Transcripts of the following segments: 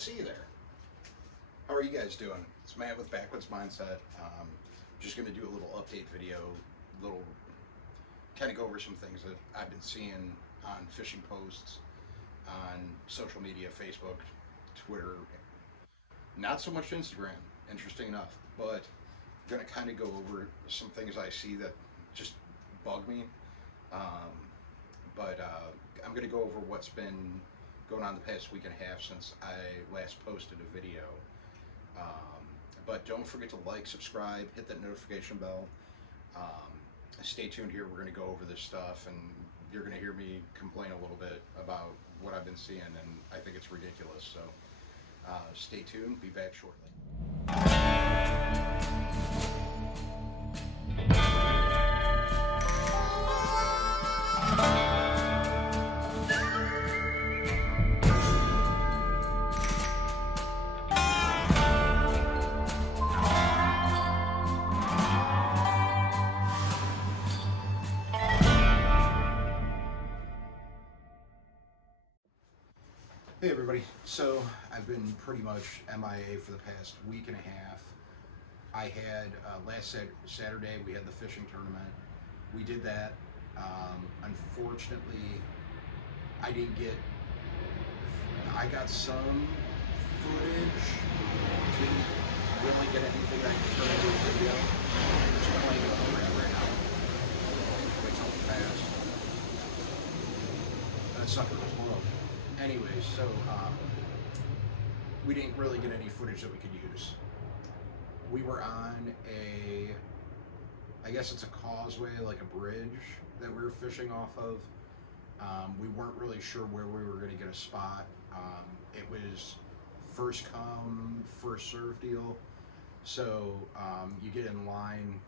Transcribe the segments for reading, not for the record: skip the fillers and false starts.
see you there. How are you guys doing? It's Matt with Backwoods Mindset. Just going to do a little update video, little kind of go over some things that I've been seeing on fishing posts, on social media, Facebook, Twitter, not so much Instagram, interesting enough, but going to kind of go over some things I see that just bug me. I'm going to go over what's been going on the past week and a half since I last posted a video. But don't forget to like, subscribe, hit that notification bell. Stay tuned here. We're going to go over this stuff, and you're going to hear me complain a little bit about what I've been seeing, and I think it's ridiculous. So stay tuned. Be back shortly. Hey everybody, so I've been pretty much MIA for the past week and a half. I had, last Saturday we had the fishing tournament. We did that. Unfortunately, I got some footage, didn't really get anything that I could turn into a video. I'm just playing with the rat right now. Wait till it pass. That sucker was low. Anyways, so we didn't really get any footage that we could use. We were on I guess it's a causeway, like a bridge that we were fishing off of. We weren't really sure where we were going to get a spot. It was first come, first serve deal. So you get in line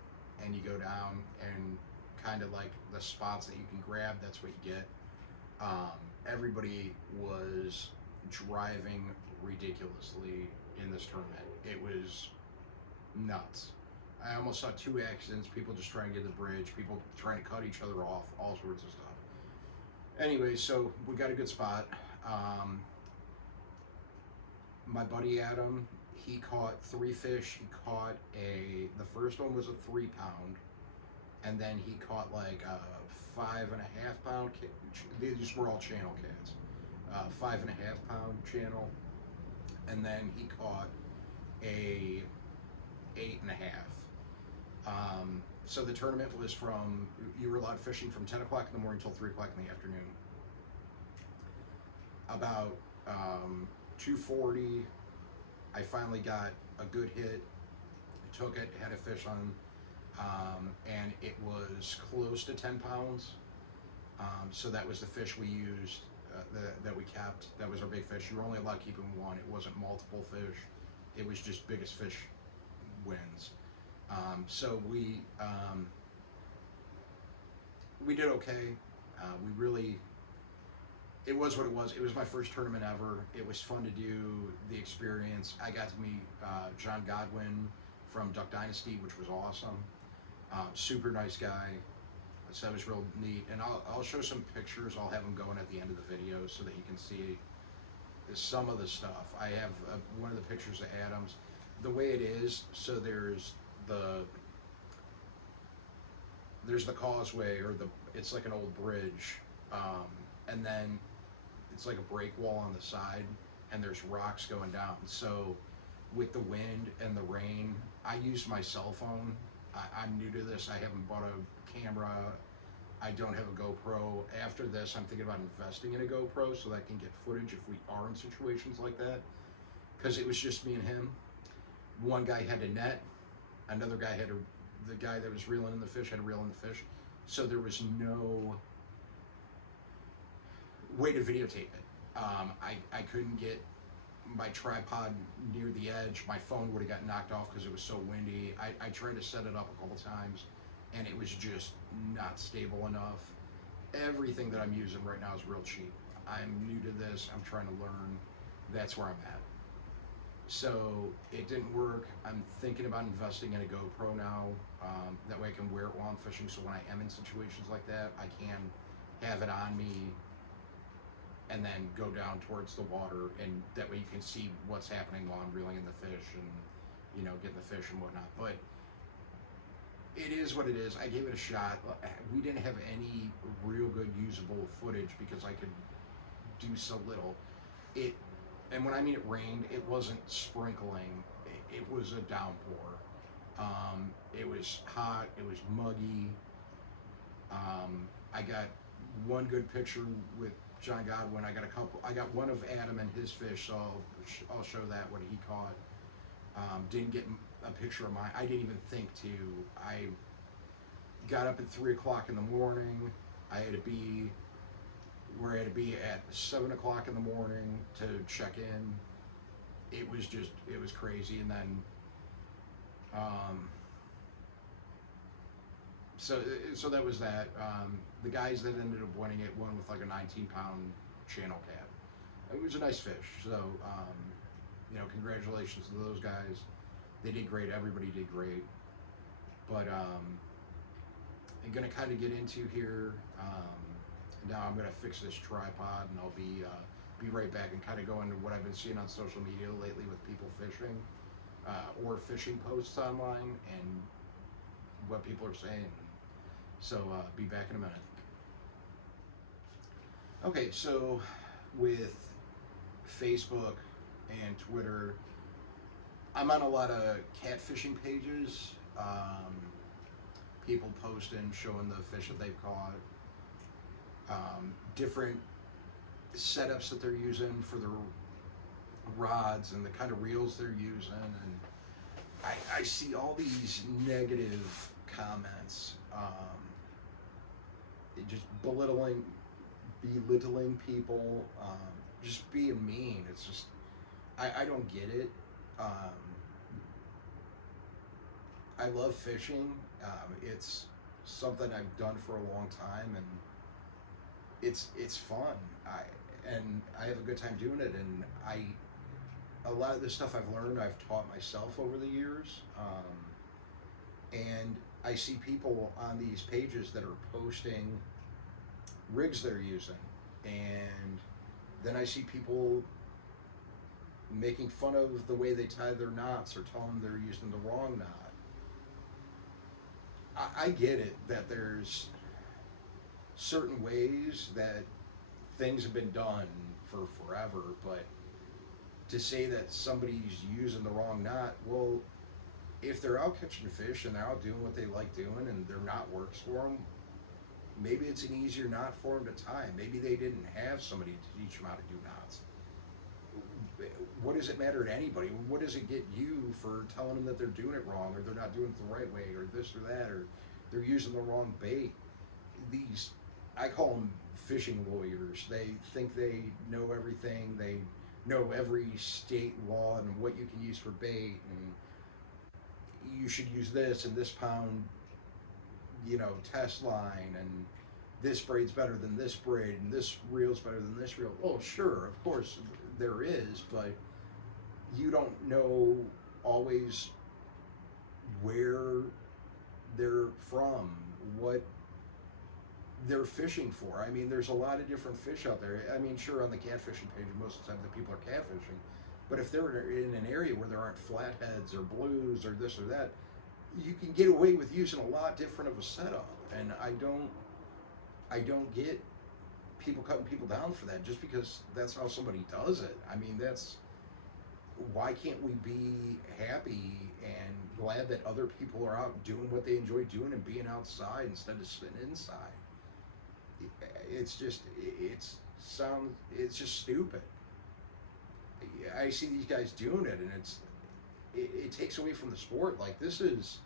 and you go down, and kind of like the spots that you can grab, that's what you get. Everybody was driving ridiculously in this tournament. It was nuts. I almost saw 2 accidents, people just trying to get the bridge, people trying to cut each other off, all sorts of stuff. Anyway, so we got a good spot. My buddy Adam, he caught 3 fish. He caught the first one was a 3-pound, and then he caught like a 5.5-pound, these were all channel cats, 5.5-pound channel, and then he caught a 8.5. So the tournament was you were allowed fishing from 10 o'clock in the morning till 3 o'clock in the afternoon. About 2:40, I finally got a good hit. I took it, had a fish on, and it was close to 10 pounds. So that was the fish we used, that we kept. That was our big fish. You were only allowed keeping one. It wasn't multiple fish. It was just biggest fish wins. So we did okay. It was what it was. It was my first tournament ever. It was fun to do the experience. I got to meet John Godwin from Duck Dynasty, which was awesome. Super nice guy. So that was real neat. And I'll show some pictures. I'll have them going at the end of the video so that you can see some of the stuff. I have one of the pictures of Adam's. The way it is, so there's the causeway, or it's like an old bridge, and then it's like a break wall on the side, and there's rocks going down. So with the wind and the rain, I used my cell phone. I'm new to this. I haven't bought a camera. I don't have a GoPro. After this, I'm thinking about investing in a GoPro so that I can get footage if we are in situations like that, because it was just me and him. One guy had a net, another guy the guy that was reeling in the fish had to reel in the fish. So there was no way to videotape it. I couldn't get my tripod near the edge. My phone would have got knocked off because it was so windy. I tried to set it up a couple times, and it was just not stable enough. Everything that I'm using right now is real cheap. I'm new to this. I'm trying to learn. That's where I'm at. So it didn't work. I'm thinking about investing in a GoPro now. That way I can wear it while I'm fishing, so when I am in situations like that, I can have it on me and then go down towards the water, and that way you can see what's happening while I'm reeling in the fish and, you know, getting the fish and whatnot. But it is what it is. I gave it a shot. We didn't have any real good usable footage because I could do so little. And when I mean it rained, it wasn't sprinkling. It was a downpour. It was hot. It was muggy. I got one good picture with John Godwin. I got a couple. I got one of Adam and his fish, so I'll show that what he caught. Didn't get a picture of mine. I didn't even think to. I got up at 3 o'clock in the morning. I had to be where I had to be at 7 o'clock in the morning to check in. It was crazy. And then, so that was that. The guys that ended up winning it won with like a 19-pound channel cat. It was a nice fish. So, you know, congratulations to those guys. They did great. Everybody did great. But I'm gonna kind of get into here. Now I'm gonna fix this tripod, and I'll be right back and kind of go into what I've been seeing on social media lately with people fishing, or fishing posts online, and what people are saying. So be back in a minute. Okay, so with Facebook and Twitter, I'm on a lot of catfishing pages. People posting, showing the fish that they've caught, different setups that they're using for their rods and the kind of reels they're using, and I see all these negative comments, just belittling people, just being mean. It's just, I don't get it. I love fishing. It's something I've done for a long time, and it's fun. I have a good time doing it, and a lot of the stuff I've learned, I've taught myself over the years. And I see people on these pages that are posting rigs they're using, and then I see people making fun of the way they tie their knots or telling them they're using the wrong knot. I get it that there's certain ways that things have been done for forever, but to say that somebody's using the wrong knot, well, if they're out catching fish and they're out doing what they like doing and their knot works for them, maybe it's an easier knot for them to tie. Maybe they didn't have somebody to teach them how to do knots. What does it matter to anybody? What does it get you for telling them that they're doing it wrong, or they're not doing it the right way, or this or that, or they're using the wrong bait? These, I call them fishing lawyers. They think they know everything. They know every state law and what you can use for bait, and you should use this and this pound, you know, test line, and this braid's better than this braid, and this reel's better than this reel. Well, sure, of course there is, but you don't know always where they're from, what they're fishing for. I mean, there's a lot of different fish out there. I mean, sure, on the catfishing page, most of the time the people are catfishing, but if they're in an area where there aren't flatheads or blues or this or that, you can get away with using a lot different of a setup. And I don't get people cutting people down for that just because that's how somebody does it. I mean, why can't we be happy and glad that other people are out doing what they enjoy doing and being outside instead of sitting inside? It's just stupid. I see these guys doing it, and it takes away from the sport. Like, this is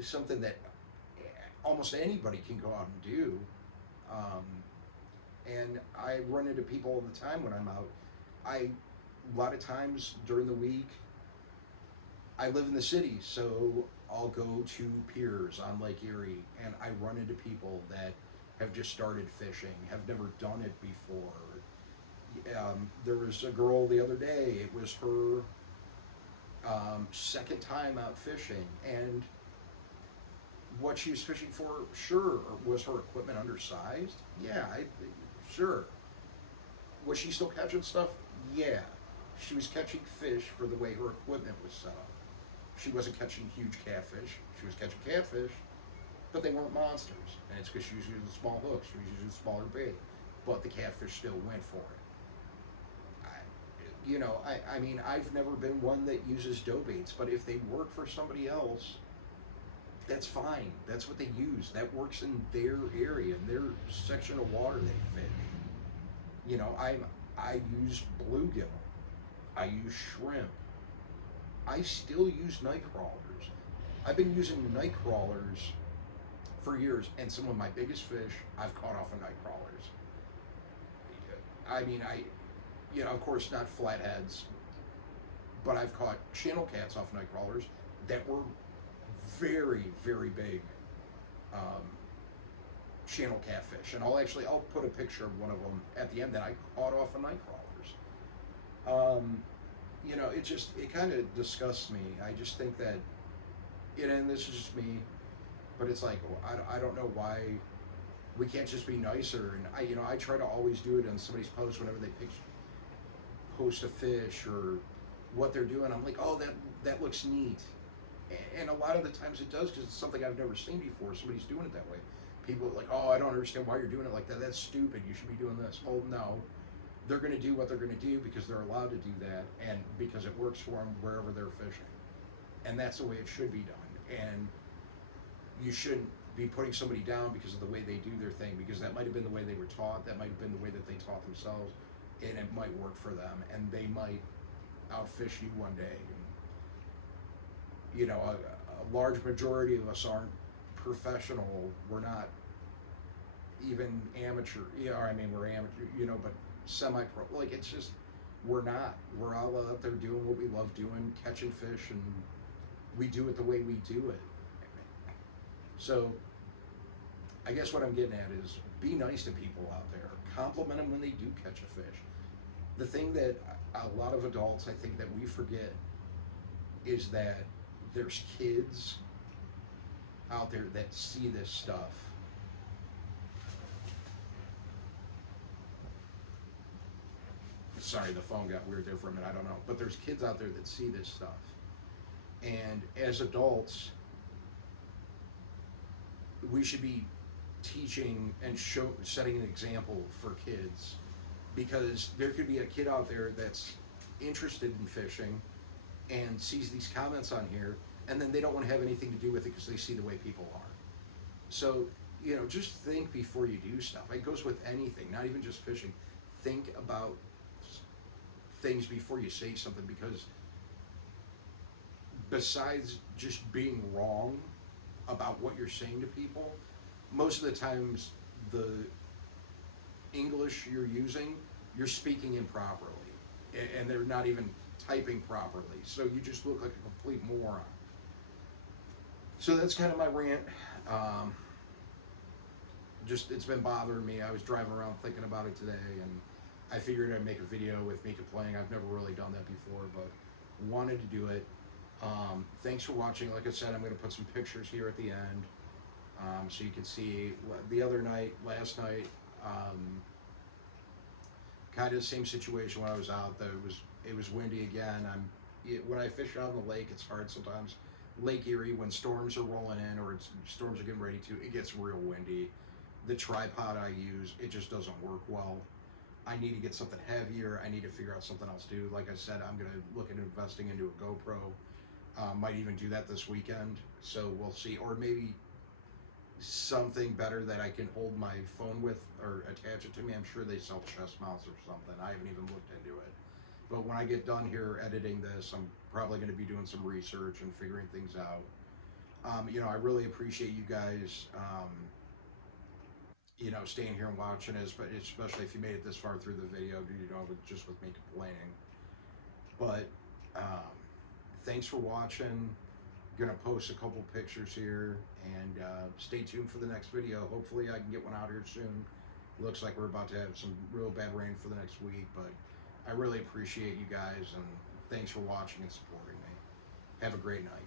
something that almost anybody can go out and do. And I run into people all the time when I'm out. A lot of times during the week, I live in the city, so I'll go to piers on Lake Erie, and I run into people that have just started fishing, have never done it before. There was a girl the other day, it was her second time out fishing, and what she was fishing for, sure, was her equipment undersized? Yeah, sure. Was she still catching stuff? Yeah. She was catching fish for the way her equipment was set up. She wasn't catching huge catfish. She was catching catfish, but they weren't monsters. And it's because she was using small hooks. She was using smaller bait. But the catfish still went for it. I mean, I've never been one that uses dough baits, but if they work for somebody else, that's fine. That's what they use. That works in their area, in their section of water they fish. I use bluegill. I use shrimp. I still use night crawlers. I've been using night crawlers for years, and some of my biggest fish I've caught off of night crawlers. I mean, of course, not flatheads, but I've caught channel cats off night crawlers that were very, very big channel catfish. And I'll put a picture of one of them at the end that I caught off of night crawlers. It kind of disgusts me. I just think that, and this is just me, but it's like, I don't know why we can't just be nicer. And I try to always do it on somebody's post whenever they post a fish or what they're doing. I'm like, oh, that looks neat. And a lot of the times it does, because it's something I've never seen before. Somebody's doing it that way. People are like, oh, I don't understand why you're doing it like that. That's stupid. You should be doing this. Well, no. They're going to do what they're going to do because they're allowed to do that, and because it works for them wherever they're fishing. And that's the way it should be done. And you shouldn't be putting somebody down because of the way they do their thing, because that might have been the way they were taught. That might have been the way that they taught themselves, and it might work for them, and they might outfish you one day. And, a large majority of us aren't professional. We're not even amateur. We're amateur, but semi-pro. Like, it's just, we're not. We're all out there doing what we love doing, catching fish, and we do it the way we do it. So, I guess what I'm getting at is, be nice to people out there. Compliment them when they do catch a fish. The thing that a lot of adults, I think, that we forget is that there's kids out there that see this stuff. Sorry, the phone got weird there for a minute, I don't know. But there's kids out there that see this stuff. And as adults, we should be teaching and setting an example for kids, because there could be a kid out there that's interested in fishing and sees these comments on here, and then they don't want to have anything to do with it because they see the way people are. So, just think before you do stuff. It goes with anything, not even just fishing. Think about things before you say something, because besides just being wrong about what you're saying to people, most of the times the English you're using, you're speaking improperly, and they're not even typing properly, so you just look like a complete moron. So that's kind of my rant. It's been bothering me. I was driving around thinking about it today, and I figured I'd make a video with me playing. I've never really done that before, but wanted to do it. Thanks for watching. Like I said, I'm going to put some pictures here at the end, so you can see. Last night, kind of the same situation when I was out. It was windy again. When I fish out on the lake, it's hard sometimes. Lake Erie, when storms are rolling in or storms are getting ready to, it gets real windy. The tripod I use, it just doesn't work well. I need to get something heavier. I need to figure out something else to do. Like I said, I'm going to look at investing into a GoPro. Might even do that this weekend. So we'll see. Or maybe something better that I can hold my phone with or attach it to me. I'm sure they sell chest mounts or something. I haven't even looked into it. But when I get done here editing this, I'm probably going to be doing some research and figuring things out. I really appreciate you guys, staying here and watching us, but especially if you made it this far through the video, just with me complaining. But thanks for watching. Gonna post a couple pictures here, and stay tuned for the next video. Hopefully I can get one out here soon. Looks like we're about to have some real bad rain for the next week, but I really appreciate you guys, and thanks for watching and supporting me. Have a great night.